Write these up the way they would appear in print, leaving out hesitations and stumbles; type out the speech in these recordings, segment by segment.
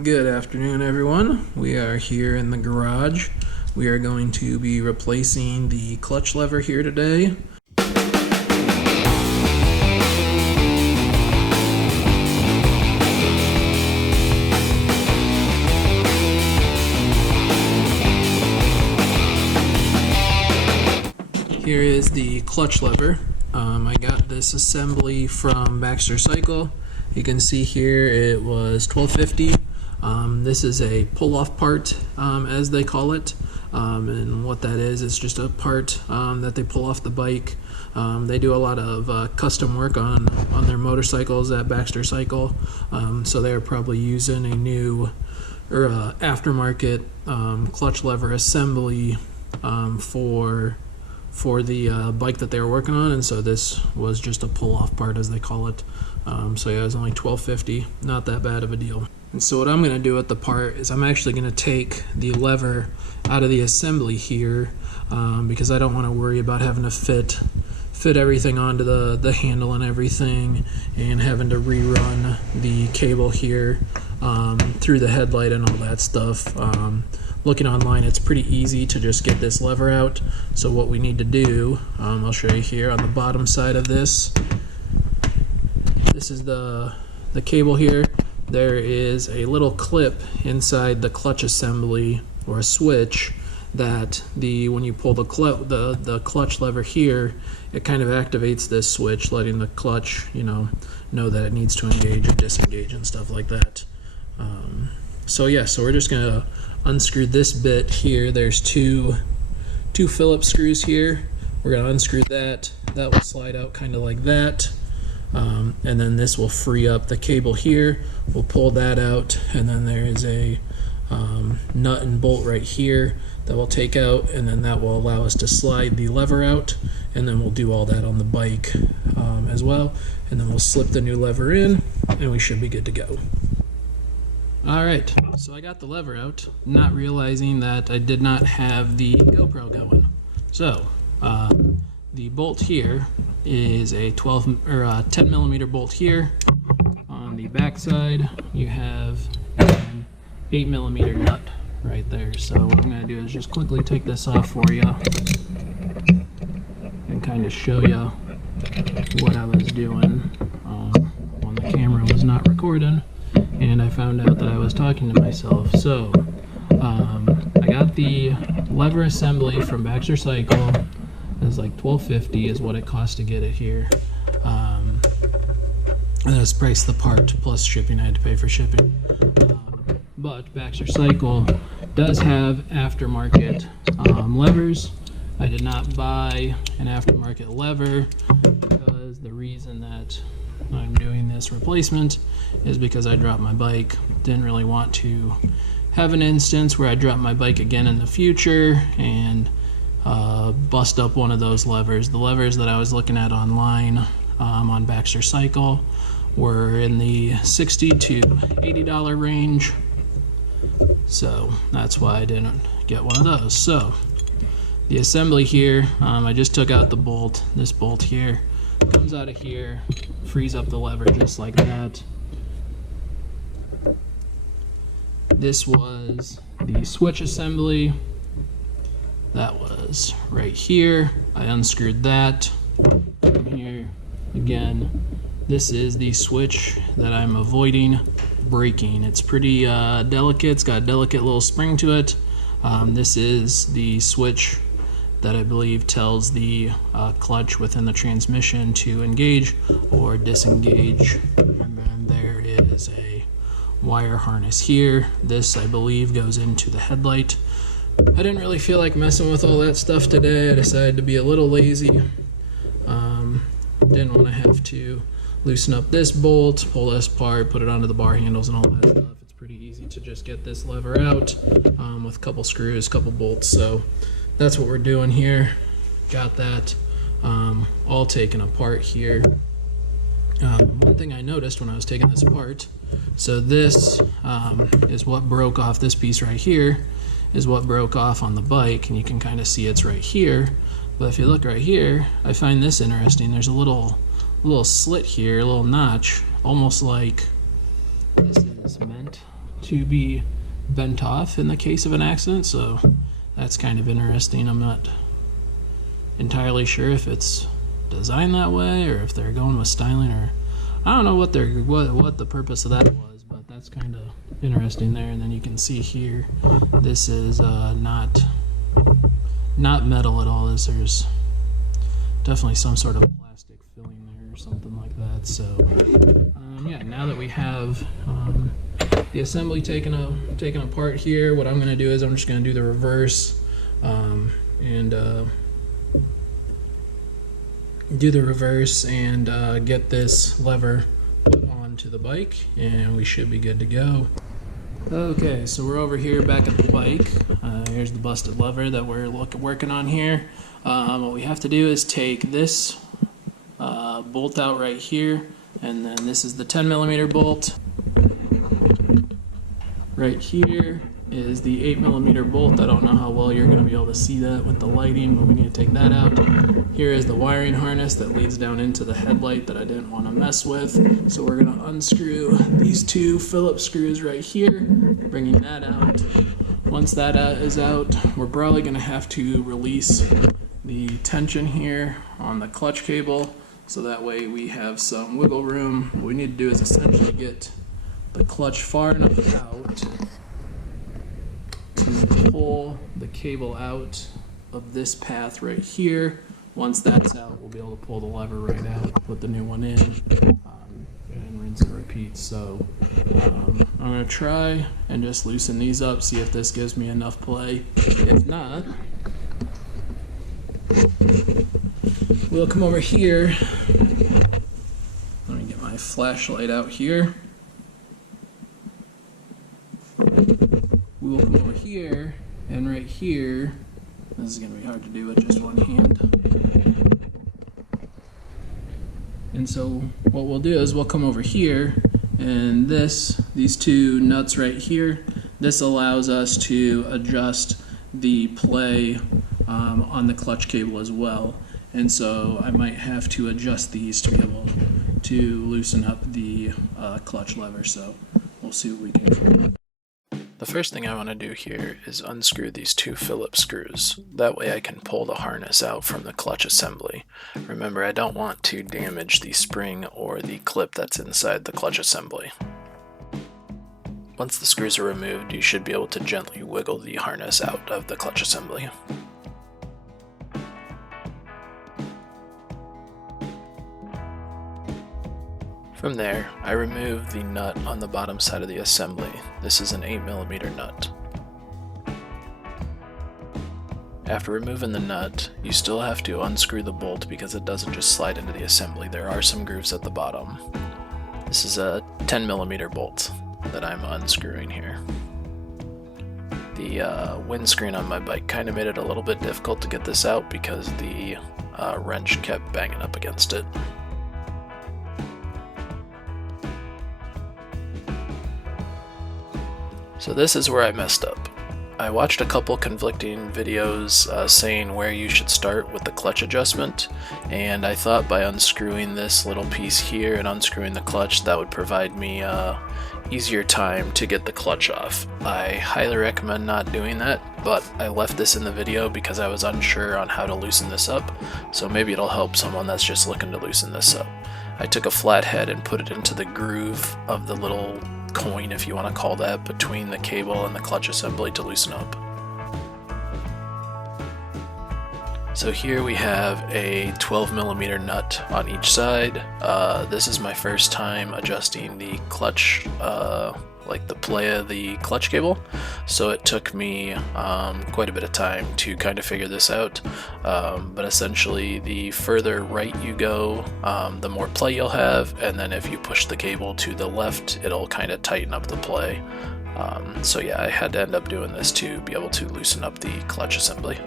Good afternoon, everyone. We are here in the garage. We are going to be replacing the clutch lever here today. Here is the clutch lever. I got this assembly from Baxter Cycle. You can see here it was $12.50. This is a pull-off part, as they call it, and what that is, it's just a part that they pull off the bike. They do a lot of custom work on their motorcycles at Baxter Cycle, so they're probably using a new or aftermarket clutch lever assembly for the bike that they were working on, and so this was just a pull-off part, as they call it. So yeah, it was only $12.50, not that bad of a deal. And so what I'm going to do with the part is I'm actually going to take the lever out of the assembly here, because I don't want to worry about having to fit everything onto the handle and everything, and having to rerun the cable here through the headlight and all that stuff. Looking online, it's pretty easy to just get this lever out. So what we need to do, I'll show you here on the bottom side of this. This is the cable here. There is a little clip inside the clutch assembly, or a switch, that when you pull the clutch lever here, it kind of activates this switch, letting the clutch, know that it needs to engage or disengage and stuff like that. So we're just gonna unscrew this bit here. There's two Phillips screws here. We're gonna unscrew that. That will slide out kind of like that. And then this will free up the cable here. We'll pull that out, and then there is a nut and bolt right here that we'll take out, and then that will allow us to slide the lever out, and then we'll do all that on the bike as well, and then we'll slip the new lever in, and we should be good to go. Alright, so I got the lever out, not realizing that I did not have the GoPro going. So, the bolt here is a 10 millimeter bolt here. On the back side, you have an 8 millimeter nut right there. So what I'm going to do is just quickly take this off for you and kind of show you what I was doing when the camera was not recording, and I found out that I was talking to myself. So I got the lever assembly from Baxter Cycle. It's like $12.50 is what it cost to get it here. And that's priced the part plus shipping. I had to pay for shipping. But Baxter Cycle does have aftermarket levers. I did not buy an aftermarket lever because the reason that I'm doing this replacement is because I dropped my bike. Didn't really want to have an instance where I drop my bike again in the future and bust up one of those levers. The levers that I was looking at online on Baxter Cycle were in the $60 to $80 range, so that's why I didn't get one of those. So the assembly here, I just took out the bolt. This bolt here comes out of here, frees up the lever just like that. This was the switch assembly. That was right here. I unscrewed that from here. Again, this is the switch that I'm avoiding breaking. It's pretty delicate. It's got a delicate little spring to it. This is the switch that I believe tells the clutch within the transmission to engage or disengage. And then there is a wire harness here. This, I believe, goes into the headlight. I didn't really feel like messing with all that stuff today. I decided to be a little lazy. Didn't want to have to loosen up this bolt, pull this apart, put it onto the bar handles and all that stuff. It's pretty easy to just get this lever out with a couple screws, couple bolts. So that's what we're doing here. Got that all taken apart here. One thing I noticed when I was taking this apart, so this is what broke off. This piece right here is what broke off on the bike, and you can kind of see it's right here. But if you look right here, I find this interesting. There's a little slit here, a little notch, almost like this is meant to be bent off in the case of an accident, so that's kind of interesting. I'm not entirely sure if it's designed that way or if they're going with styling, or I don't know what the purpose of that was, but that's kind of interesting there. And then you can see here, this is not metal at all. There's definitely some sort of plastic filling there or something like that. So yeah, now that we have the assembly taken apart here, what I'm going to do is I'm just going to do the reverse and get this lever put onto the bike, and we should be good to go. Okay, so we're over here back at the bike. Here's the busted lever that we're working on here. What we have to do is take this bolt out right here, and then this is the 10mm bolt. Right here is the 8mm bolt. I don't know how well you're going to be able to see that with the lighting, but we need to take that out. Here is the wiring harness that leads down into the headlight that I didn't want to mess with. So we're going to unscrew these two Phillips screws right here, bringing that out. Once that is out, we're probably going to have to release the tension here on the clutch cable, so that way we have some wiggle room. What we need to do is essentially get the clutch far enough out to pull the cable out of this path right here. Once that's out, we'll be able to pull the lever right out, put the new one in, and rinse and repeat. So I'm going to try and just loosen these up, see if this gives me enough play. If not, we'll come over here. Let me get my flashlight out here. We will come over here, and right here, this is going to be hard to do with just one hand. And so what we'll do is we'll come over here, and these two nuts right here, this allows us to adjust the play on the clutch cable as well. And so I might have to adjust these to be able to loosen up the clutch lever. So we'll see what we can do. The first thing I want to do here is unscrew these two Phillips screws. That way I can pull the harness out from the clutch assembly. Remember, I don't want to damage the spring or the clip that's inside the clutch assembly. Once the screws are removed, you should be able to gently wiggle the harness out of the clutch assembly. From there, I remove the nut on the bottom side of the assembly. This is an 8mm nut. After removing the nut, you still have to unscrew the bolt because it doesn't just slide into the assembly. There are some grooves at the bottom. This is a 10mm bolt that I'm unscrewing here. The windscreen on my bike kind of made it a little bit difficult to get this out because the wrench kept banging up against it. So this is where I messed up. I watched a couple conflicting videos saying where you should start with the clutch adjustment, and I thought by unscrewing this little piece here and unscrewing the clutch, that would provide me easier time to get the clutch off. I highly recommend not doing that, but I left this in the video because I was unsure on how to loosen this up, so maybe it'll help someone that's just looking to loosen this up. I took a flathead and put it into the groove of the little coin, if you want to call that, between the cable and the clutch assembly to loosen up. So here we have a 12mm nut on each side. This is my first time adjusting the clutch, like the play of the clutch cable, so it took me quite a bit of time to kind of figure this out, but essentially the further right you go, the more play you'll have, and then if you push the cable to the left, it'll kind of tighten up the play. So yeah, I had to end up doing this to be able to loosen up the clutch assembly.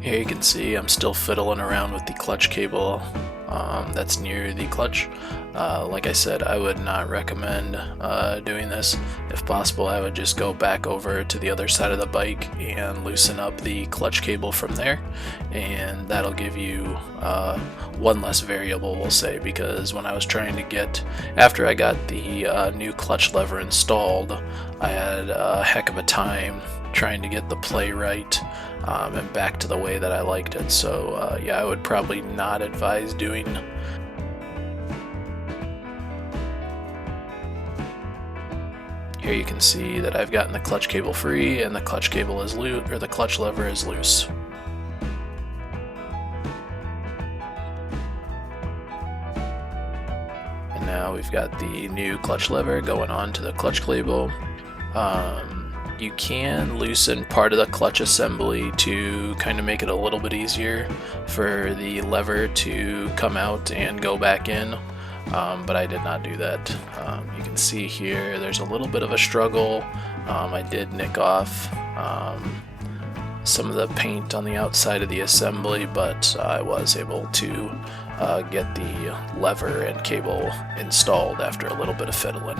Here you can see I'm still fiddling around with the clutch cable that's near the clutch. Like I said, I would not recommend doing this. If possible, I would just go back over to the other side of the bike and loosen up the clutch cable from there, and that'll give you one less variable, we'll say, because when I was trying to get, after I got the new clutch lever installed, I had a heck of a time trying to get the play right and back to the way that I liked it. So yeah, I would probably not advise doing. Here you can see that I've gotten the clutch cable free and the clutch cable is loose, or the clutch lever is loose. And now we've got the new clutch lever going on to the clutch cable. You can loosen part of the clutch assembly to kind of make it a little bit easier for the lever to come out and go back in, but I did not do that. You can see here there's a little bit of a struggle. I did nick off some of the paint on the outside of the assembly, but I was able to get the lever and cable installed after a little bit of fiddling.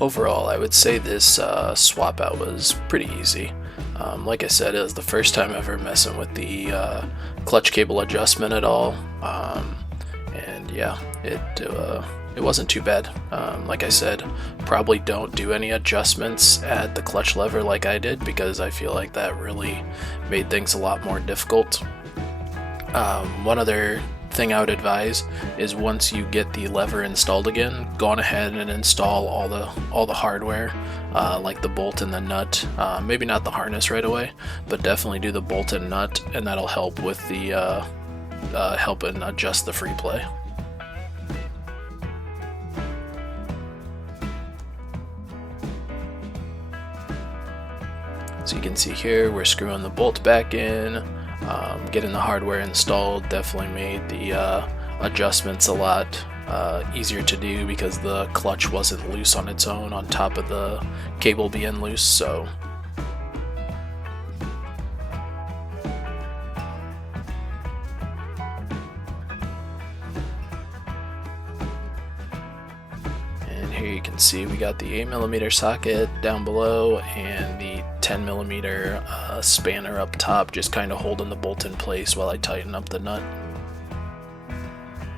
Overall, I would say this swap out was pretty easy. Like I said, it was the first time ever messing with the clutch cable adjustment at all, and yeah, it wasn't too bad. Like I said, probably don't do any adjustments at the clutch lever like I did, because I feel like that really made things a lot more difficult. One other thing I would advise is, once you get the lever installed again, go on ahead and install all the hardware, like the bolt and the nut. Maybe not the harness right away, but definitely do the bolt and nut, and that'll help with the help and adjust the free play. So you can see here we're screwing the bolt back in. Getting the hardware installed definitely made the adjustments a lot easier to do, because the clutch wasn't loose on its own on top of the cable being loose. So here you can see we got the 8mm socket down below and the 10mm spanner up top, just kind of holding the bolt in place while I tighten up the nut.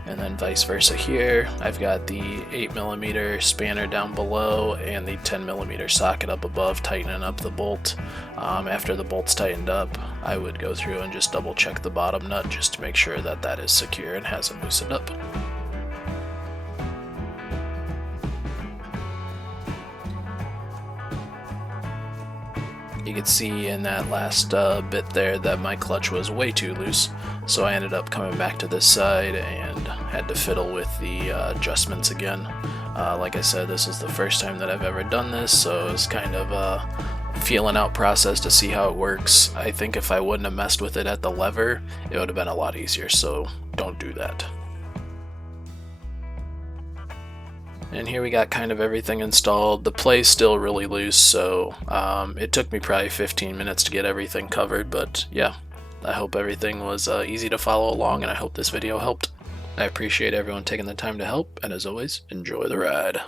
And then vice versa here, I've got the 8mm spanner down below and the 10mm socket up above, tightening up the bolt. After the bolt's tightened up, I would go through and just double check the bottom nut just to make sure that that is secure and hasn't loosened up. You can see in that last bit there that my clutch was way too loose, so I ended up coming back to this side and had to fiddle with the adjustments again. Like I said, this is the first time that I've ever done this, so it's kind of a feeling out process to see how it works. I think if I wouldn't have messed with it at the lever, it would have been a lot easier, so don't do that. And here we got kind of everything installed. The play's still really loose, so it took me probably 15 minutes to get everything covered, but yeah, I hope everything was easy to follow along, and I hope this video helped. I appreciate everyone taking the time to help, and as always, enjoy the ride.